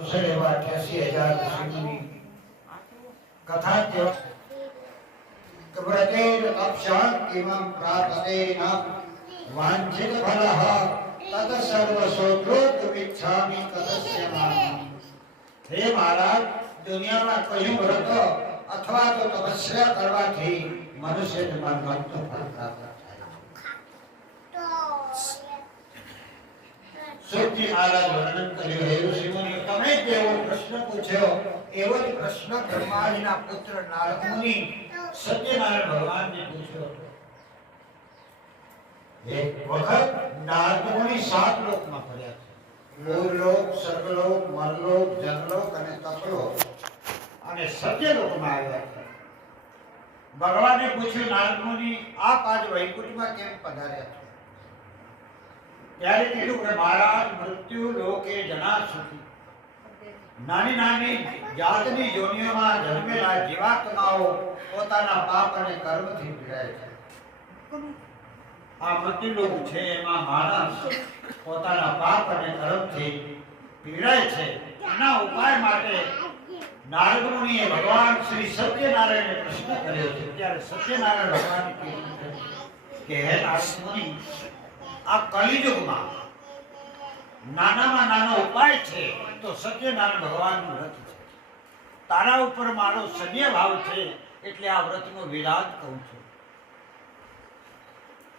એવા અઠ્યાસી હજાર ઋષિમુનિ કથા જેવા કે વ્રતેન તપશાંતિમં પ્રાર્થતેન વાંછિત ફલઃ તદ સર્વ સોત્રોત્મિચ્છામિ તદસ્ય નામ હે મહારાજ દુનિયામાં કયું વ્રત અથવા તો તપસ્યા કરવાથી મનુષ્ય મનગમતો ફળ પ્રાપ્ત થાય સુખજી મહારાજ વર્ણન કર્યું હે ઋષિમુનિ તમે જેવો પ્રશ્ન પૂછ્યો. એવો જ પ્રશ્ન બ્રહ્માજીના પુત્ર નારદ સત્યનારાયણ ભગવાનને પૂછ્યો. એક વખત નારદ સાત લોકમાં ફર્યા છે. ભૂલોક સ્વર્ગલોક મરલોક, જનલોક અને તપલોક. અને સત્યલોકમાં આવ્યા છે. ભગવાને પૂછ્યું નારદ મુનિ આપ આજ વૈકુંઠમાં કેમ પધાર્યા છો? ત્યારે કીધું કે મહારાજ, મૃત્યુ લોકે જના સુખી નાની નાની જાતની જોનીઓમાં જન્મેલા જીવાત્માઓ પોતાના પાપ અને કર્મથી પીડાય છે. આ મૃત્યુલોક છે એમાં માણસ પોતાના પાપ અને કર્મથી પીડાય છે. એના ઉપાય માટે નારદ મુનિએ ભગવાન શ્રી સત્યનારાયણને પ્રશ્ન કર્યો છે. ત્યારે સત્યનારાયણ ભગવાન કે, હે નારદ મુનિ આ કલિયુગમાં નાનામાં નાનો ઉપાય છે, તો સત્યનારાયણ ભગવાનનું વ્રત છે. તારા ઉપર મારો સન્ય ભાવ છે, એટલે આ વ્રતનો વિરાજ કહું છું.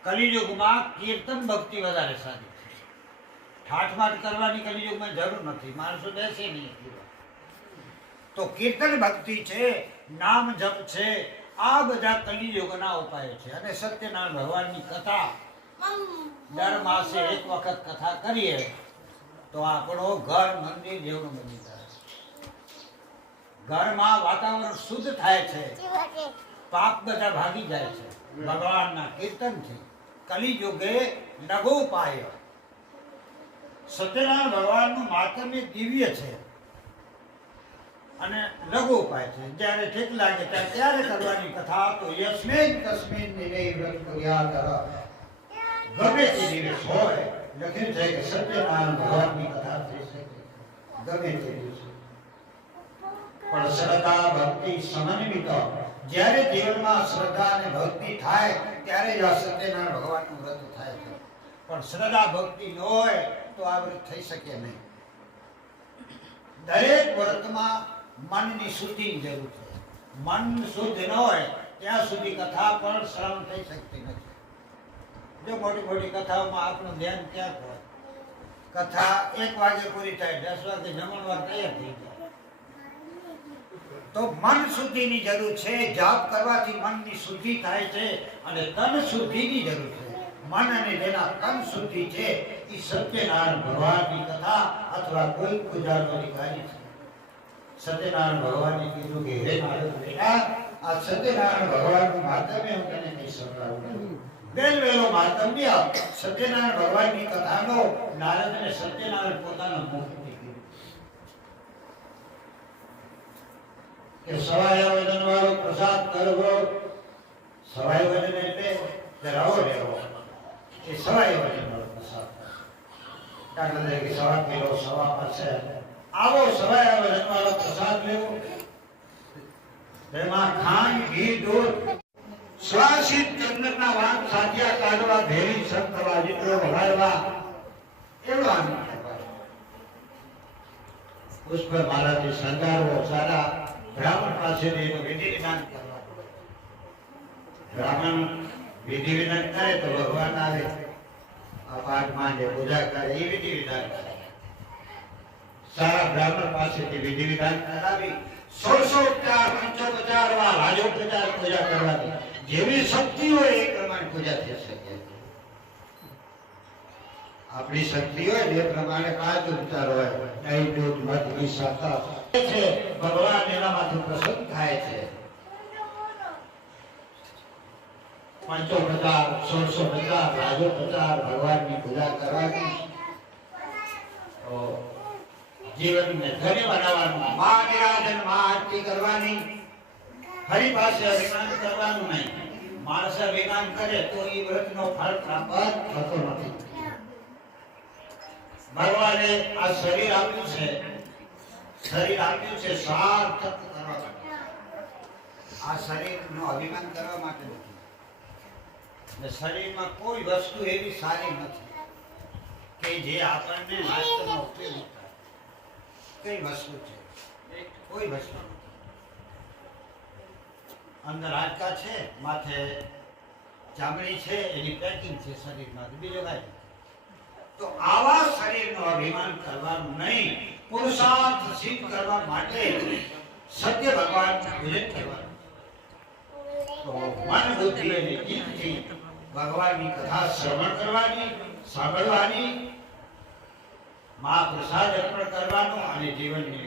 કલિયુગમાં કીર્તન ભક્તિ વધારે સારી છે. ઠાઠમાઠ કરવાની કલિયુગમાં જરૂર નથી, માણસો બેસે નહીં તો કીર્તન ભક્તિ છે, નામ જપ છે, આ બધા કલિયુગના ઉપાયો છે. અને સત્યનારાયણ ભગવાનની કથા દર માસે એક વખત કથા કરીએ, તો આપણો ઘર મંદિર જેવું બની જાય. ઘરમાં વાતાવરણ શુદ્ધ થાય છે. પાપ બધા ભાગી જાય છે. ભગવાનના કીર્તનથી કલિયુગે નગો ઉપાય સત્યનારાયણ ભગવાનનું માતમ્ય દિવ્ય છે. અને લઘુ ઉપાય છે. જ્યારે ઠીક લાગે ત્યારે ત્યારે કરવાની કથા તો યસ્મિન તસ્મિન નિરે વ્રત કર્યા ગમે તે દિવસ હોય લખ્યું છે કે સત્યનારાયણ ભગવાનની કથા થઈ શકે ગમે તે દિવસ પણ શ્રદ્ધા, ભક્તિ, સમન્વિત જ્યારે જીવનમાં શ્રદ્ધા અને ભક્તિ થાય, ત્યારે જ આ સત્યનારાયણ ભગવાનનું વ્રત થાય છે. પણ શ્રદ્ધા, ભક્તિ ન હોય, તો આ વ્રત થઈ શકે નહીં. દરેક વ્રતમાં મનની શુદ્ધિની જરૂર છે. મન શુદ્ધ ન હોય, ત્યાં સુધી કથા પણ શ્રવણ થઈ શકતી નથી. જો મોટી મોટી કથાઓમાં આપણું ધ્યાન ક્યાં હોય? કથા એક વાગે પૂરી થાય, દસ વાગે જમણવાર તૈયાર થઈ જાય. તો મન શુદ્ધિની જરૂર છે, જાપ કરવાથી મનની શુદ્ધિ થાય છે અને તન શુદ્ધિની જરૂર છે. મન અને જેના તન શુદ્ધિ છે, એ સત્યનારાયણ ભગવાનની કથા અથવા કોઈ પૂજાનો અધિકારી છે. સત્યનારાયણ ભગવાને કીધું કે, હે નારદ બેટા આ સત્યનારાયણ ભગવાનનું માધ્યમે હું તને કઈ સંભળાવું બેલ વેલો માધ્યમ્ય સત્યનારાયણ ભગવાનની કથાનો નારદને સત્યનારાયણ પોતાના મુખથી કે સવાય વજન વાળો પ્રસાદ કરવો સવાય વજન એટલે રવો લેવો. એ સવાય વજન વાળો પ્રસાદ. દાખલા તરીકે સવા કિલો સવા પાસે આવો સવાય વજન વાળો પ્રસાદ લેવો. તેમાં ખાંડ, ઘી, દૂધ શ્વાસિત ચંદ્રના વાંક સાધ્યા કાઢવા ભેરી સંતવા જેટલો વગાડવા એવડો આનંદ કહેવાય. પુષ્પ માળાથી શણગારવો સારા બ્રાહ્મણ પાસેથી એનું વિધિ વિધાન કરવા બ્રાહ્મણ વિધિ વિધાન કરે તો ભગવાન આવે આ પાઠ માંડે પૂજા કરે એ વિધિ વિધાન કરે સારા બ્રાહ્મણ પાસેથી વિધિ વિધાન કરાવી ષોડશોપચાર પંચોપચાર વા રાજોપચાર પૂજા કરવાની જેવી શક્તિ હોય એ પ્રમાણે પૂજા થઈ શકે. આપણી શક્તિ હોય એ પ્રમાણે પાંચ ઉપચાર હોય. દહીં દૂધ મધ ઘી સાકર છે. ભગવાન પ્રસન્ન થાય છે. પંચોપચાર ષોડશોપચાર રાજોપચાર, ભગવાનની પૂજા કરવાની. જીવનને ધન્ય બનાવવાનું. મા નિરાધન મા આરતી કરવાની. હરી પાસે અભિમાન કરવાનું નહીં. માણસ અભિમાન કરે તો એ વ્રતનો ફળ પ્રાપ્ત થતો નથી. ભગવાને આ શરીર આપ્યું છે. શરીર આપ્યું છે સાર્થક કરવા માટે. આ શરીરનો અભિમાન કરવા માટે નથી. શરીરમાં કોઈ વસ્તુ એવી સારી નથી કે જે આપણને વાસ્તવમાં ઉપયોગ કઈ વસ્તુ છે? કોઈ વસ્તુ અંદર હાડકા છે, માથે ચામડી છે, એની પેકિંગ છે શરીરમાં બીજો કાંઈ તો આવા શરીરનો અભિમાન કરવાનું નહીં પુરુષાર્થ સિદ્ધ કરવા માટે સત્ય ભગવાન ઉલ્લેખ કરવાનો તો મન બુદ્ધિ અને જીતથી ભગવાનની કથા શ્રવણ કરવાની, સાંભળવાની મા પ્રસાદ અર્પણ કરવાનો અને જીવનને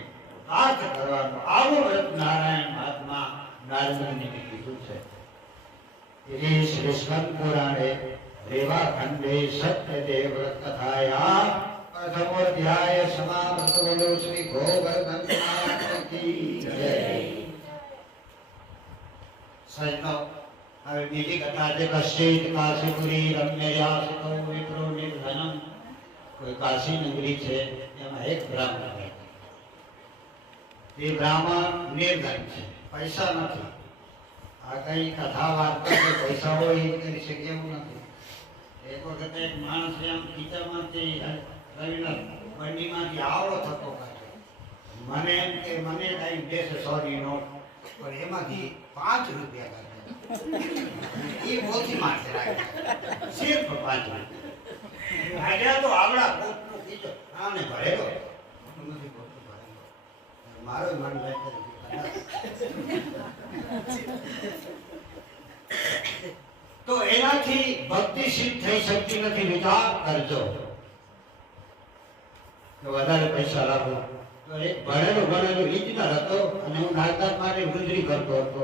અર્થ કરવાનો આવો વ્રત નારાયણ મહાત્મા નારદમુનિએ કીધું છે એ શ્રી સ્કંદ પુરાણે રેવાખંડે સત્યદેવ વ્રત કથાયા પ્રથમોધ્યાય સમાપ્ત બોલો શ્રી ગોવર્ધન મહારાજ કી જય સજનો હવે બીજી કથા છે કશ્ચિત કાશીપુરી રમ્યયા સુતો વિપ્રો નિર્ધનમ કોઈ કાશી નગરી છે એમાં એક બ્રાહ્મણ રહે એ બ્રાહ્મણ નિર્ધન છે પૈસા નથી. આ કઈ કથા વાર્તા કે પૈસા હોય એ કરી શકે એવું નથી. એક વખત એક માણસ એમ ખીચામાંથી રવિનાથ બંડીમાંથી આવડો થતો મને એમ કે, મને કઈ દેશે સોરી નોટ પણ એમાંથી પાંચ રૂપિયા કાઢે. એ મોથી માથે રાખ્યા સિર્ફ પાંચ રૂપિયા. તો આવડા કોટનો કીધો આને ભરેલો. નથી કોટનો ભરેલો મારો મન લાગે તો એનાથી ભક્તિ સિદ્ધ થઈ શકતી નથી. વિચાર કરજો. વધારે પૈસા લાવો તો એક ભણેલો ભણેલો ઇજનર હતો અને હું નાટક માટે રુદ્રી કરતો હતો.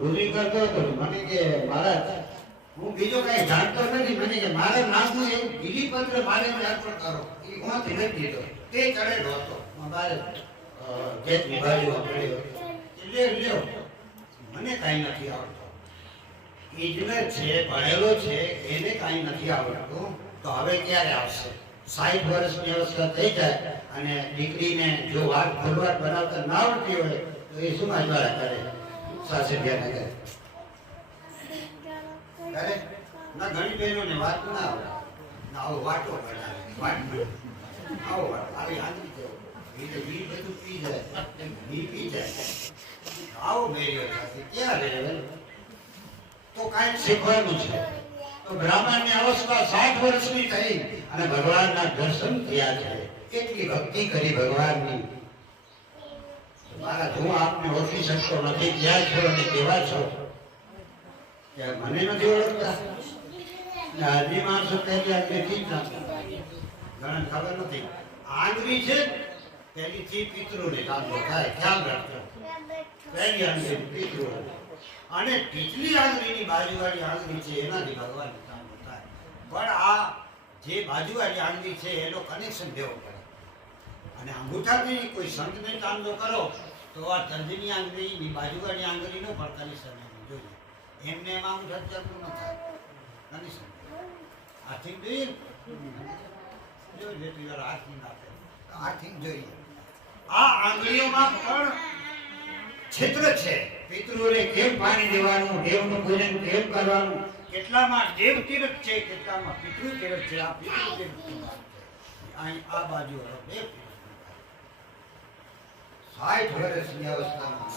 રુદ્રી કરતો હતો મને કે, મહારાજ, હું બીજો કઈ જાણતો નથી. મને કે, મારે નામનું એવું બીલીપત્ર મારે મને અર્પણ કરો. એ કોણથી નથી દીધો. તે ચડેલો હતો. મારે જેત વિભાગીઓ પડ્યો એટલે લ્યો, મને કાંઈ નથી આવડતો. ઇજનેર છે ભણેલો છે, એને કાંઈ નથી આવડતું. તો હવે ક્યારે આવશે? સાઠ વર્ષની અવસ્થા થઈ જાય અને દીકરીને જો વાત ફરવાટ બનાવતા ના આવડતી હોય, તો એ શું દ્વારા કરે? સાસે ઘેર કરે ના, ઘણી બહેનોને વાત ના આવડે. ના, આવો વાટો બનાવે. વાટ આવો વાટો. આવી આંતરી છે છે ઓળખી શકતો નથી ક્યાં છો અને કેવા છો મને નથી ઓળખતા માણસો જ નથી ઘણા ખબર નથી આંગળી છે? પહેલીથી પિતૃને કાંતો થાય. ખ્યાલ રાખજો. પહેલી આંગળી પિતૃ અને ટીચલી આંગળીની બાજુવાળી આંગળી છે, એનાથી ભગવાન કામ થાય. પણ આ જે બાજુવાળી આંગળી છે, એનો કનેક્શન દેવો પડે. અને અંગૂઠાથી કોઈ સંતને કામનો કરો, તો આ તર્જની આંગળીની બાજુવાળી આંગળીનો પણ કનેક્શન જોઈએ. એમને એમાં અંગૂઠા ચાલતું ન થાય. કનેક્શન આથી જોઈએ જોઈએ જેટલી આથી ના નાખે. આથી જોઈએ. આ આંગળીઓમાં પણ છિદ્ર છે. પિતૃને કેમ પાણી દેવાનું દેવનું ભોજન કેમ કરવાનું. કેટલામાં દેવ તીર્થ છે, કેટલામાં પિતૃ તીર્થ છે. આ પિતૃ તીર્થની અહીં આ બાજુ બે સાઠ વર્ષની અવસ્થામાં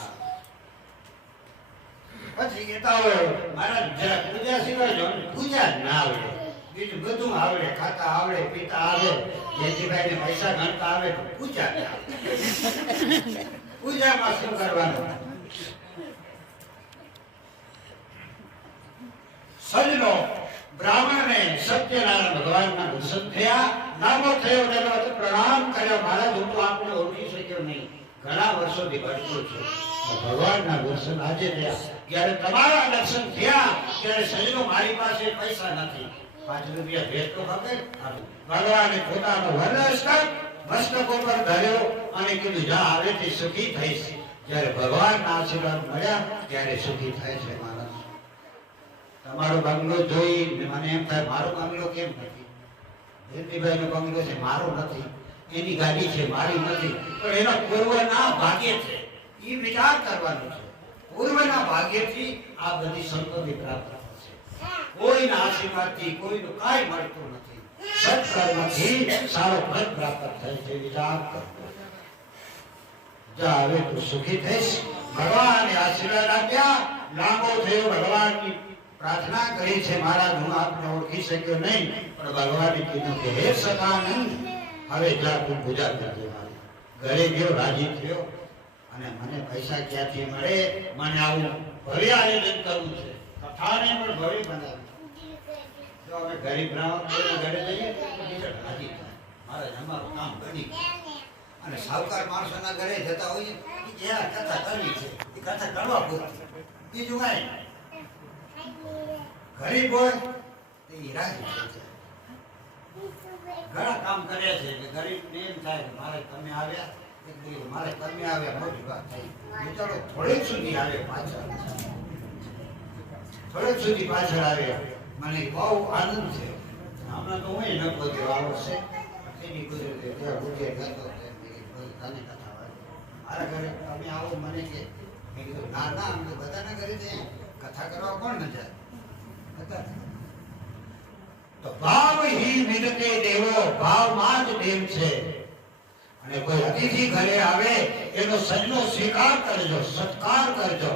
પછી કહેતા હોય, મારા જરા પૂજા સિવાય પૂજા ના આવડે બીજું બધું આવડે ખાતા આવડે પીતા આવે જેથી પૈસા ગણતા આવે તો પૂજા પૂજામાં શું કરવાનું? સજનો બ્રાહ્મણને સત્યનારાયણ ભગવાનના દર્શન થયા. નામો થયો તેનો પ્રણામ કર્યો. મહારાજ, હું તો આપણે ઓળખી શક્યો નહીં. ઘણા વર્ષોથી ભટકો છું. ભગવાનના દર્શન આજે થયા. જ્યારે તમારા દર્શન થયા, ત્યારે સજનો મારી પાસે પૈસા નથી. પાંચ રૂપિયા ભેટ તો પોતાનો વર્ણસ્તક મસ્તક અને કીધું, જા હવેથી સુખી થઈશ. આશીર્વાદ મળ્યા, ત્યારે સુખી થાય છે તમારો બંગલો જોઈ મને એમ થાય, મારો બંગલો કેમ નથી? જયંતિભાઈ નો બંગલો છે, મારો નથી. એની ગાડી છે, મારી નથી. પણ એના પૂર્વના ભાગ્ય છે. એ વિચાર કરવાનો છે. પૂર્વના ભાગ્યથી આ બધી સંપત્તિ પ્રાપ્ત કોઈના આશીર્વાદથી કોઈનું કાંઈ મળતું નથી. સત્કર્મથી સારો ફળ પ્રાપ્ત થાય છે વિચાર કરો. જા, હવે તું સુખી થઈશ. ભગવાને આશીર્વાદ આપ્યા. લાંબો થયો, ભગવાનની પ્રાર્થના કરી છે, મહારાજ, હું આપને ઓળખી શક્યો નહીં, પણ ભગવાને કીધું કે, હે સતાનંદ હવે જા, તું પૂજા કરજે મારી. ઘરે ગયો, રાજી થયો, અને મને પૈસા ક્યાંથી મળે? મને આવું ભવ્ય આયોજન કરવું છે. કથાને પણ ભવ્ય બનાવી જો અમે ગરીબ બ્રાહ્મણ ઘરે જઈએ. તો બીજા થાય. ગયું. અને સાવકાર માણસોના ઘરે જતા હોઈએ, એ જે આ કરવી છે, એ કથા કરવા પૂરતી. બીજું કાંઈ ગરીબ હોય તો ઈ રાજી થઈ ઘણા કામ કર્યા છે કે ગરીબ એમ થાય કે મારે તમે આવ્યા. દિવસ મારે તમે આવ્યા, મોટી વાત થઈ. બિચારો થોડેક સુધી આવે પાછળ. થોડેક સુધી પાછળ આવ્યા. મને બહુ આનંદ છે. હમણાં તો હું ન પહોંચ્યો છે એની કુદરતે ત્યાં ગુજરે ગયો તને કથા વાંચો. મારા ઘરે તમે આવો મને કે. મેં કીધું, ના ના, અમે તો બધાના ઘરે જઈએ. કથા કરવા કોણ ન જાય? તો ભાવ હી નિરતે દેવો ભાવમાં જ દેવ છે. અને કોઈ અતિથિ ઘરે આવે, એનો સજનો સ્વીકાર કરજો, સત્કાર કરજો.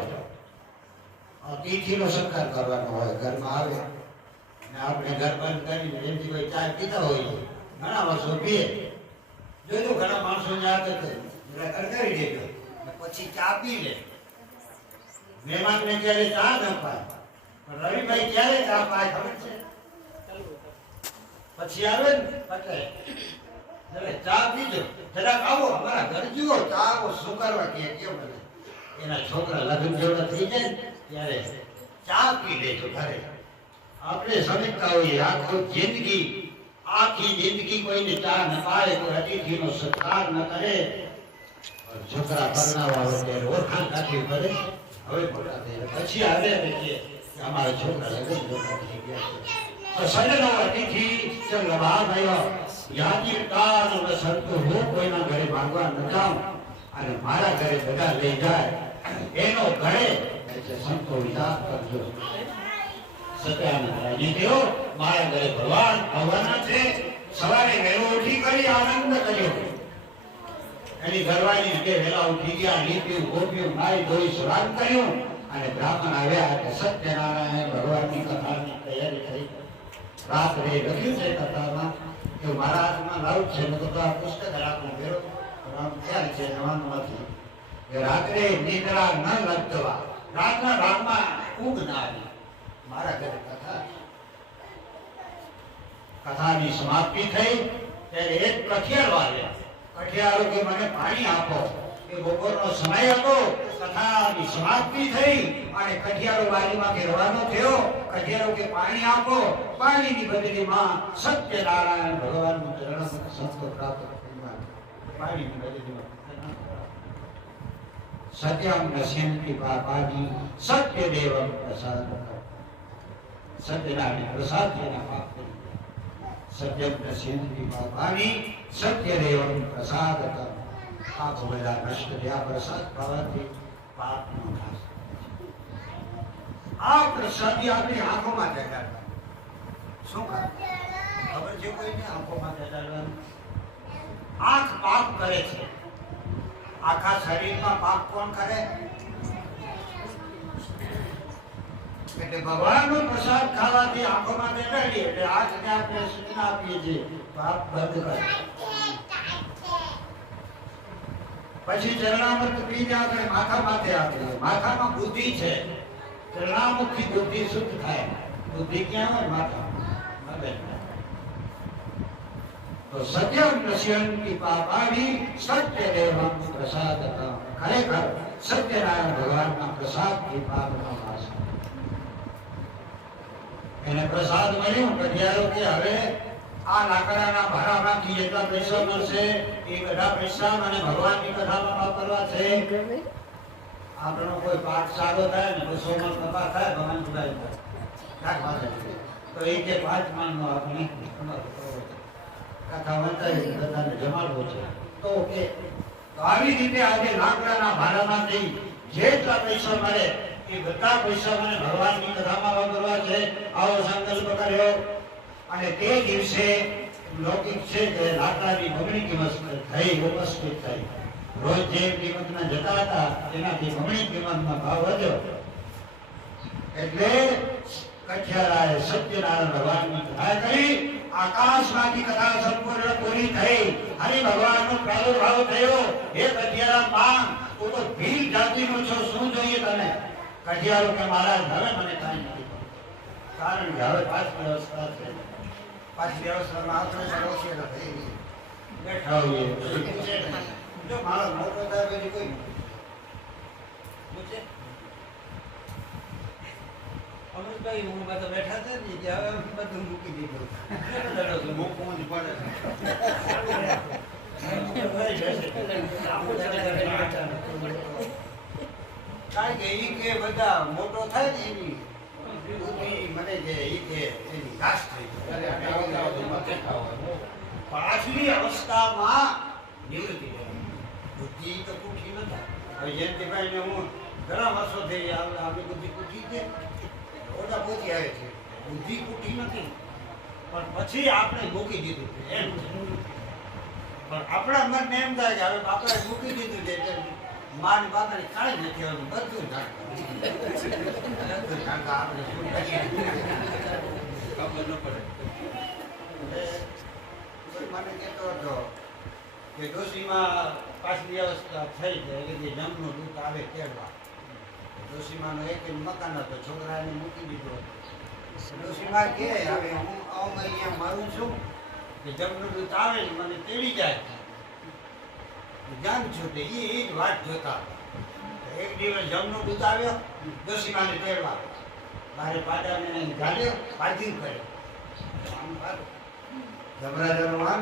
અતિથિનો સત્કાર કરવાનો હોય, ઘરમાં આવે. આપણે ઘર બંધ કરીને જેમથી કોઈ ચા પીતા હોઈએ ઘણા વર્ષો પીએ. જોજો ઘણા માણસો યાદ હતો જરા કરકારી દેજો પછી ચા પી લે. મહેમાનને ક્યારે ચા ન પાય. પણ રવિભાઈ ક્યારે ચા પાય ખબર છે? પછી આવે ને એટલે ચા પીજો. જરાક આવો, અમારા ઘર જુઓ, ચા આવો શું કરવા કે કેમ એના છોકરા લગ્ન જેવડા થઈ જાય ત્યારે ચા પી લેજો ઘરે. આપણે સમજતા હોઈએ. આખો જિંદગી, આખી જિંદગી કોઈને ચા ન પાડે, કોઈ અતિથિનો સત્કાર ન કરે. છોકરા પરણાવા ત્યારે ઓળખાણ રાખવી કરે. હવે મોટા થયા. પછી આવે ને કે અમારા છોકરા લગ્ન મોટા થઈ ગયા છે. તો સજ્જનો અતિથિ ચંદ્રભા થયો યાદી કાળ સંતો હું કોઈના ઘરે માંગવા ન જાઉં અને મારા ઘરે બધા લઈ જાય. એનો ઘરે સંતો વિચાર કરજો. સત્યાનંદ રાજી થયો મારા ઘરે ભગવાન આવવાના છે. સવારે ઉઠી કરી આનંદ કર્યો. એની ઘરવાળી કે વહેલા ઉઠી ગયા લીધું ગોપ્યું નાઈ ધોઈ સ્નાન કર્યું અને બ્રાહ્મણ આવ્યા એટલે સત્યનારાયણ ભગવાનની કથાની તૈયારી થઈ રાત્રે લખ્યું છે કથામાં કે મારા હાથમાં લાવું છે. મેં તો આ પુસ્તક રાખું રામ ક્યાં છે, જવાનું નથી. કે રાત્રે નિદ્રા ન લગતવા રાતના રામમાં ઊંઘ ના આવી મારા ઘરે કથા કથાની સમાપ્તિ થઈ, ત્યારે એક કઠિયાર વાગ્યા કઠિયારો કે મને પાણી આપો. એ બપોરનો સમય હતો કથાની સમાપ્તિ થઈ, અને કઠિયારો બાજુમાં રવાનો થયો. કઠિયારો કે પાણી આપો. પાણીની બદલીમાં સત્યનારાયણ ભગવાનનું ચરણ સંતો પ્રાપ્ત. પાણીની બદલીમાં સત્યમ નશ્યંતિ પાપાજી સત્ય દેવમ પ્રસાદ સત્યનારાયણ પ્રસાદ જેના પાપ કરી સત્યમ નશ્યંતિ પાપાની સત્ય દેવમ પ્રસાદ પાપ બધા નષ્ટ થયા, પ્રસાદ પાવાથી પાપ નો નાશ આ પ્રસાદી આપણી આંખોમાં દેખાડવા શું કામ ખબર છે કોઈને આંખોમાં જગાડવાનું? આંખ પાપ કરે છે. આખા શરીરમાં પાપ કોણ કરે? એટલે ભગવાનનો પ્રસાદ ખાવાથી આંખોમાં દેખાડીએ એટલે આંખને આપણે સૂચના આપીએ છીએ પાપ બંધ કરે પછી ચરણામૃત પીને આપણે માથા માથે આપીએ માથામાં બુદ્ધિ છે ચરણામૃતથી બુદ્ધિ શુદ્ધ થાય બુદ્ધિ ક્યાં હોય માથા મગજમાં. તો સત્યમ નશ્યંતિ પાપાની સત્ય દેવમ પ્રસાદ ખરેખર સત્યનારાયણ ભગવાનના પ્રસાદથી પાપનો નાશ થાય. એને પ્રસાદ મળ્યો કઢિયારો કે હવે આ લાકડાના ભારામાંથી જેટલા પૈસા મળશે એ બધા પૈસા મને ભગવાનની કથામાં વાપરવા છે આપણો કોઈ પાઠ સારો થાય ને કોઈ મણ કપા થાય ભગવાન જુદાઈ થાય. તો એ કે પાંચ માનનો આપણે. કથા વંચાઈ બધાને જમાડવો છે તો કે તો આવી રીતે આજે લાકડાના ભાડામાંથી જેટલા પૈસા મળે એ બધા પૈસા મને ભગવાનની કથામાં વાપરવા છે. આવો સંકલ્પ કર્યો. અને તે દિવસે લૌકિક છે કે લાકડાની બમણી કિંમત થઈ, ઉપસ્થિત થઈ. રોજ જે કિંમતમાં જતા હતા એનાથી બમણી કિંમતમાં ભાવ વધ્યો. એટલે કઠિયારાએ સત્યનારાયણ ભગવાનની કથા કરી. આકાશમાંથી કથા સંપૂર્ણ પૂરી થઈ. હરિ ભગવાનનો પ્રાદુર્ભાવ થયો. હે કઠિયારા માં તું તો ભીલ જાતિનો છો. શું જોઈએ તને? કઠિયારો કે મહારાજ હવે મને કાંઈ નથી કારણ કે હવે પાંચ વ્યવસ્થા છે. પાંચ વ્યવસ્થામાં આપણે સર્વસ્વ થઈ બેઠા હોઈએ. જો માણસ મોટો થાય પછી કોઈ પૂછે અમૃતભાઈ હું બધા બેઠા છે ને ત્યાં બધું મૂકી દીધું. મૂકવું જ પડે કારણ કે ઈ કે બધા મોટો થાય ને એની બુદ્ધિ મને જે ઈ કે એની નાશ થઈ પાછલી અવસ્થામાં નિવૃત્તિ બુદ્ધિ તો કુઠી ન થાય હવે જયંતિભાઈ ને હું ઘણા વર્ષો થઈ આપણી બુદ્ધિ કુઠી છે. ઓછા પૂછી આવે છે. બુદ્ધિ કુઠી નથી. પણ પછી આપણે મૂકી દીધું છે. એમ પણ આપણા મનને એમ થાય કે હવે આપણે મૂકી દીધું છે એટલે માની બાપાને કાંઈ નથી આવતું બધું જાણતા આપણે શું કરીએ? ખબર ન પડે. મને કહેતો હતો કે ડોશીમાં પાછલી અવસ્થા થઈ છે એટલે જે જમનું દૂધ આવે તેડવા ડોશીમાનો એક મકાન હતો છોકરાને મૂકી દીધો હતો. ડોશીમાં કે હવે હું આવું અહીંયા મારું છું કે જમનું દૂધ આવે ને મને તેડી જાય. જાણ છું એ એ જ વાત જોતા એક દિવસ જમનું દૂધ આવ્યો ડોશીમાને તેડવા મારે પાડાને ગાડ્યો પાર્કિંગ કર્યો ગભરાજાનો વાન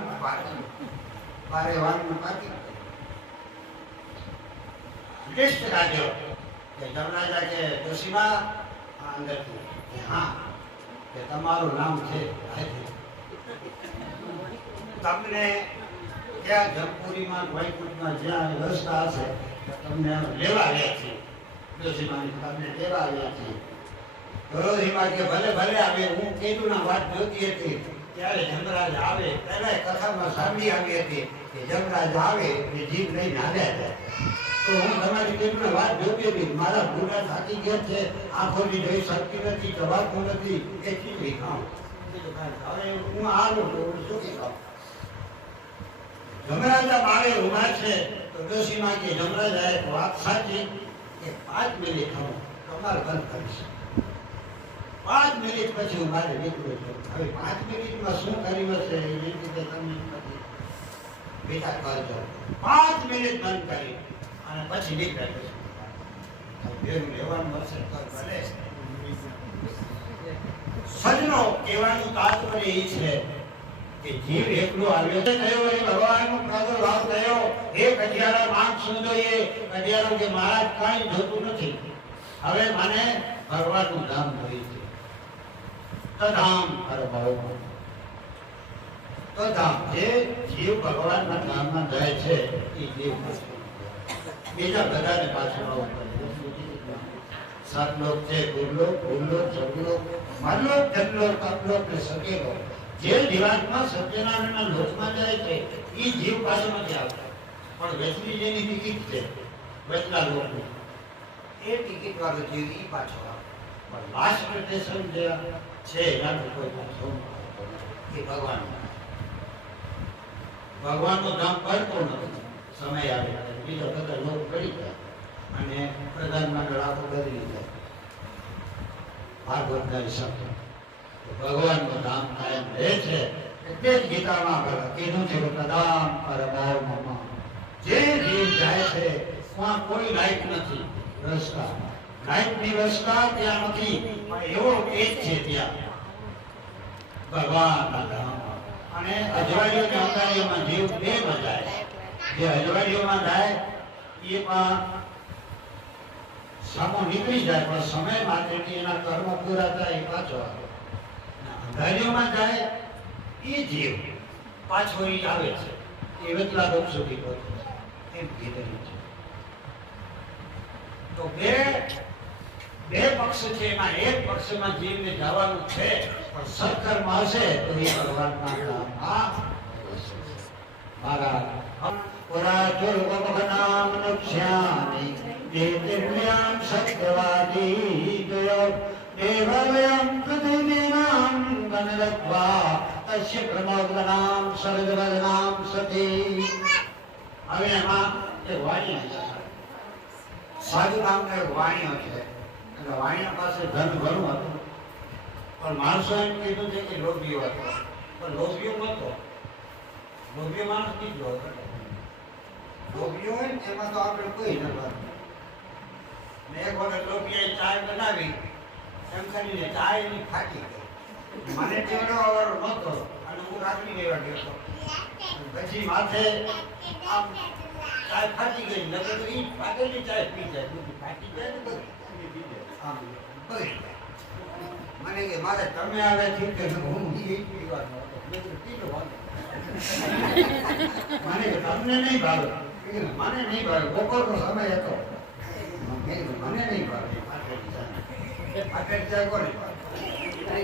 મારે વાનનું પાર્કિંગ કર્યું લિસ્ટ કાઢ્યો કે જમરાજા કે દોશીમા અંદરથી હા, કે તમારું નામ છે. તમને ત્યાં જમપુરીમાં વૈકુંઠમાં જ્યાં વ્યવસ્થા હશે તમને લેવા આવ્યા છીએ. ડોશીમાની તમને લેવા આવ્યા છીએ. વિરોધીમાં કે ભલે ભલે આવે, હું કેદુના વાત જોતી હતી, ત્યારે જમરાજ આવે પહેલા કથામાં સાંભળી આવી હતી કે જમરાજ આવે એ જીભ લઈને હાલ્યા જાય તો હું તમારી કેદુના વાત જોતી હતી, મારા ભૂલા થાકી ગયા છે, આંખોની જોઈ શકતી નથી જવાતું નથી, એ ચીજ ખાઉં. હવે હું તો હું શું ખાઉં જમરાજા મારે ઊભા છે, તો ડોશીમાં કે જમરાજા એક વાત સાચી કે પાંચ મિનિટ હું કમાલ બંધ કરીશ. પાંચ મિનિટ પછી હું મારે નીકળું છું. હવે પાંચ મિનિટમાં શું કર્યું હશે? એ રીતે તમને પછી વિચાર કરજો. પાંચ મિનિટ બંધ કરી અને પછી નીકળ્યો ભેરું લેવાનું હશે તો ભલે. સજનો કહેવાનું તાત્પર્ય એ છે કે છે. ભગવાનના ધામમાં જાય છે, એ જીવ બીજા બધાને પાછળ આવવું સાત સતલોક છે ગુરલોક ભૂલોક, જગલોક મનલોક જગલોક કપલોક ને સકેલો જે જીવાત્મા સત્યનારાયણના લોકમાં જાય છે એ જીવ પાછો નથી આવતો. પણ વૈષ્ણવી જેની ટિકિટ છે વૈષ્ણવ લોકની એ ટિકિટ વાળો જીવ એ પાછો આવે. પણ લાસ્ટ સ્ટેશન જે છે એનાથી કોઈ પાછો એ ભગવાન ભગવાનનો ધામ કરતો નથી. સમય આવે બીજા બધા લોક કરી જાય. અને પ્રધાનમંડળ આખું બદલી જાય. ભાગવતના શબ્દ ભગવાનનું નામ કાયમ રહે છે. એટલે જ ગીતામાં આગળ કીધું છે કે મમ. જે જીવ જાય છે ત્યાં કોઈ લાઈટ નથી. રસ્તા. લાઈટની રસ્તા ત્યાં નથી. એવો તેજ છે ત્યાં. ભગવાનના ધામ અને અજવાળીઓ ને અંગારીઓમાં જીવ બે માં જાય જે અજવાળીઓમાં જાય એ સામો નીકળી જાય, પણ સમય માટેની એના કર્મ પૂરા થાય એ પાછો આવે. અને અંધારીઓમાં જાય, એ જીવ પાછો એ આવે છે. એ વેતલા ગામ સુધી પહોંચે એમ કીધેલું છે. તો બે બે પક્ષ છે, એમાં એક પક્ષમાં જીવને જવાનું છે, પણ સરકારમાં હશે તો એ ભગવાનના નામમાં મારા પુરાચુર્વભનામ નક્ષ્યામિ દેતિર્યામ સત્યવાદી દયો દેવાલયમ ગણરત્વા તસ્ય પ્રમોદનામ સરદવદનામ સતી. હવે એમાં વાણિયા છે. સાધુ નામનો વાણિયો છે. એટલે વાણિયા પાસે ધન ઘણું હતું. પણ માણસો એમ કીધું છે કે લોભીઓ હતો. પણ લોભીઓ નહોતો. લોભીઓ માણસ કેટલો હતો. લોભીઓ હોય ને એમાં તો આપણે કોઈ ન. ને એક વખત લોભીએ ચાય બનાવી. એમ કરીને ચાય એની ફાટી મને તેવડો અવર નહોતો અને હું રાખી લેવા ગયો પછી માથે આમ ચાય ફાટી ગઈ. નકર તો ઈ ફાટેલી ચાય પી જાય. બીજી ફાટી જાય ને બગડી આમ બગડી મને કે, મારે તમે આવે છે? કે હું ઈ પીવાનો હતો. મેં કીધું પી લો વાંધો મને તમને નહીં ભાવે. મને નહીં ભાવે. બપોરનો સમય હતો. મને નહીં ભાવે. ફાટેલી. એ ફાટેલી ચાય કોને ભાવે? એ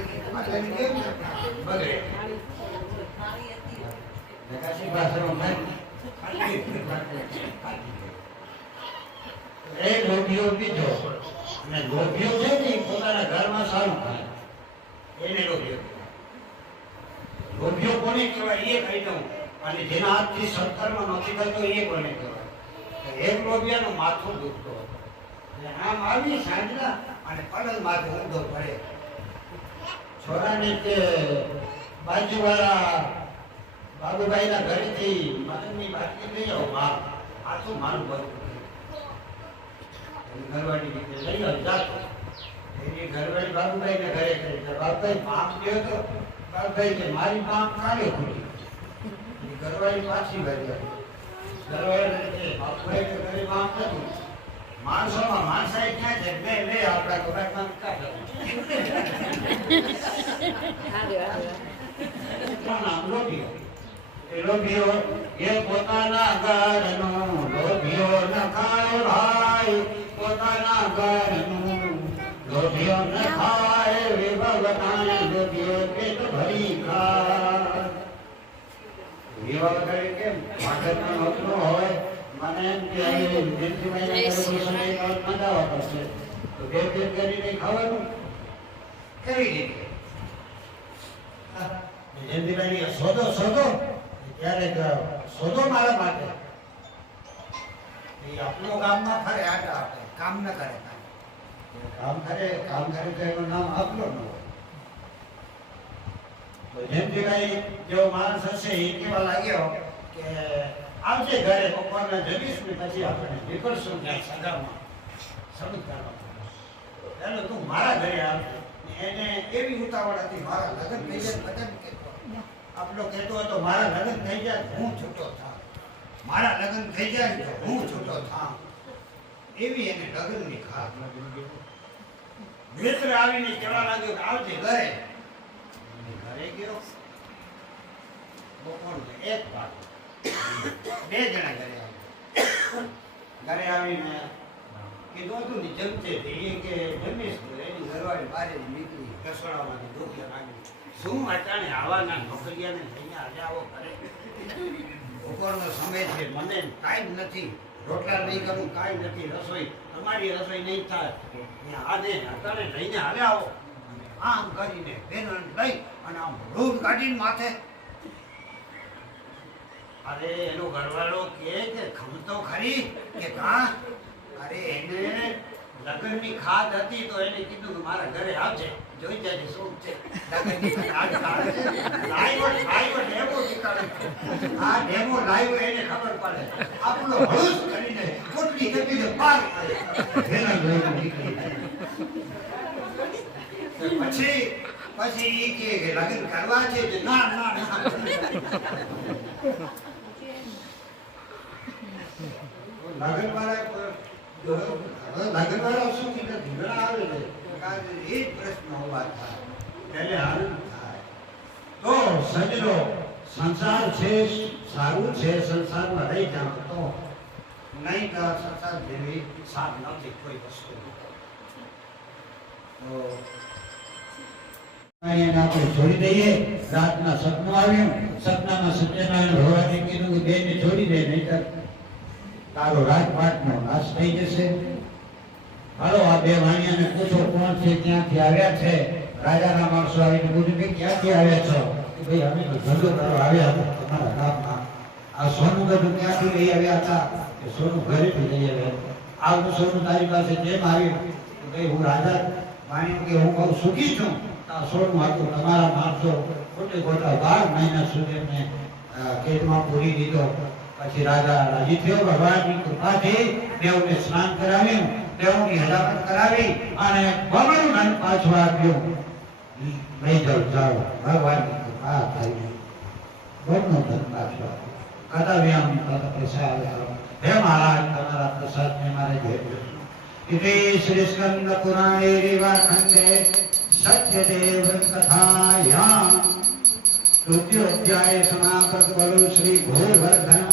લોભીઓ બીજો અને લોભીઓ છે ને પોતાના ઘરમાં સારું ખાય. એને લોભીઓ કહેવાય. લોભીઓ કોને કહેવાય? એ કહી દઉં. અને જેના હાથથી સત્કર્મ નથી કરતો એ કોને કહેવાય? એક લોભિયાનું માથું દુખતો હતો. આમ આવી સાંજના અને પલંગ માથે ઊંધો પડે. છોરાને કે બાજુવાળા બાબુભાઈના ઘરેથી મદનની બાટલી લઈ આવો માં આ તો મારું બધું ઘરવાળી રીતે લઈ આવ જાતો એની ઘરવાળી બાબુભાઈને ઘરે કરી બાબુભાઈ માપ ગયો તો. બાબુભાઈ કે મારી માપ કાઢે ખોટી. ઘરવાળી પાછી ઘરે ઘરવાળી બાબુભાઈ ઘરે માપ નથી. માણસોમાં માણસાઈ ક્યાં છે? બે લે આપણા ખોરાકમાં પણ આમ લોભીઓ. એ લોભીઓ એ પોતાના ઘરનું લોભીઓ ન ખાય ભાઈ. પોતાના ઘરનું લોભીઓ ન ખાય વિભવતાને લોભીઓ પેટ ભરી ખાય. વિવાહ કરે કેમ માથેમાં નોકરો હોય. મને એમ કે આપણો ફરે આટા આપે કામ ન કરે. કામ કરે. કામ કરે. એનું નામ આપલો ન હોય જેવો માણસ હશે એ કેવા લાગ્યો કે આવજે ઘરે, બપોરના જમીશ ને પછી આપણે નીકળશું ત્યાં સગામાં સબૂત કરવા તું મારા ઘરે આવજે. એને એવી ઉતાવળ હતી, મારા લગ્ન થઈ જાય, લગ્ન કહેતો આપણો કહેતો હતો, મારા લગ્ન થઈ જાય હું છૂટો થામ મારા લગ્ન થઈ જાય તો હું છૂટો થામ એવી એને લગ્નની ખાત મિત્ર આવીને કહેવા લાગ્યો કે, આવજે ઘરે. ઘરે ગયો. બપોરને એક વાગે બે જણા ઘરે આવ્યા ઘરે આવીને કીધું હતું ને જમશે એ કે જમીશ એની ઘરવાળી બારે નીકળી રસોડામાંથી ઢોકળા નાખી શું અટાણે આવાના નોકરિયાને લઈને આજે આવો કરે. બપોરનો સમય છે, મને ટાઈમ નથી. રોટલા નહીં કરું, કાંઈ નથી. રસોઈ, તમારી રસોઈ નહીં થાય. આને અટાણે લઈને હાલે આવો આમ કરીને બેન લઈ અને આમ રૂમ કાઢીને માથે અરે, એનો ઘરવાળો કે કે ખમતો ખરી કે કા અરે, એને લગ્નની ખાદ હતી તો એને કીધું કે મારા ઘરે આવજે, જોઈ જાય શું છે. લાવ્યો લાવ્યો ડેમો નીકાળે. આ ડેમો લાઈવ એને ખબર પડે. આપણો હળુસ કરીને કોટલી કરીને પાર એના ઘરે નીકળી પછી પછી ઈ કે લગ્ન કરવા છે ના ના ના લગ્ન વાળા હવે લગ્ન વાળા શું કીધું ઢીંગણા આવે છે કારણ એ જ પ્રશ્ન ઊભા થાય એટલે આનંદ થાય તો સજનો સંસાર છે, સારું છે, સંસારમાં રહી જાવ તો. નહીં તો સંસાર જેવી સાર નથી, કોઈ વસ્તુ. તો આપણે છોડી દઈએ. રાતના સપનું આવ્યું. સપનામાં સત્યનારાયણ ભગવાને કીધું કે બેને છોડી દે, નહીંતર તારો રાજપાટનો નાશ થઈ જશે. હાલો, આ બે વાણિયાને પૂછો, કોણ છે, ક્યાંથી આવ્યા છે? રાજાના માણસો આવીને પૂછ્યું કે ક્યાંથી આવ્યા છો? ભાઈ, અમે તો ધંધો કરવા આવ્યા હતા, તમારા ગામમાં. આ સોનું બધું ક્યાંથી લઈ આવ્યા હતા? કે, સોનું ઘરેથી લઈ આવ્યા. આવું સોનું તારી પાસે કેમ આવ્યું? ભાઈ, હું રાજા માણી કે હું બહુ સુખી છું. આ સોનું હતું તમારા માણસો ખોટે ખોટા બાર મહિના સુધી મેં કેદમાં પૂરી દીધો. પછી રાજા રાજી થયો ભગવાનની કૃપાથી દેવને સ્નાન કરાવ્યું દેવની હલામત કરાવી અને બમણું ધન પાછું આપ્યું લઈ જાઓ જાઓ ભગવાનની કૃપા થઈ બમણું ધન પાછું આપ્યું કદાવ્યામ તદ પ્રસાદ હે મહારાજ તમારા પ્રસાદને મારે ભેટવું इति श्री स्कंद पुराणे रेवा તૃતીય અધ્યાય સનાતન બલુ શ્રી ભોધર્મ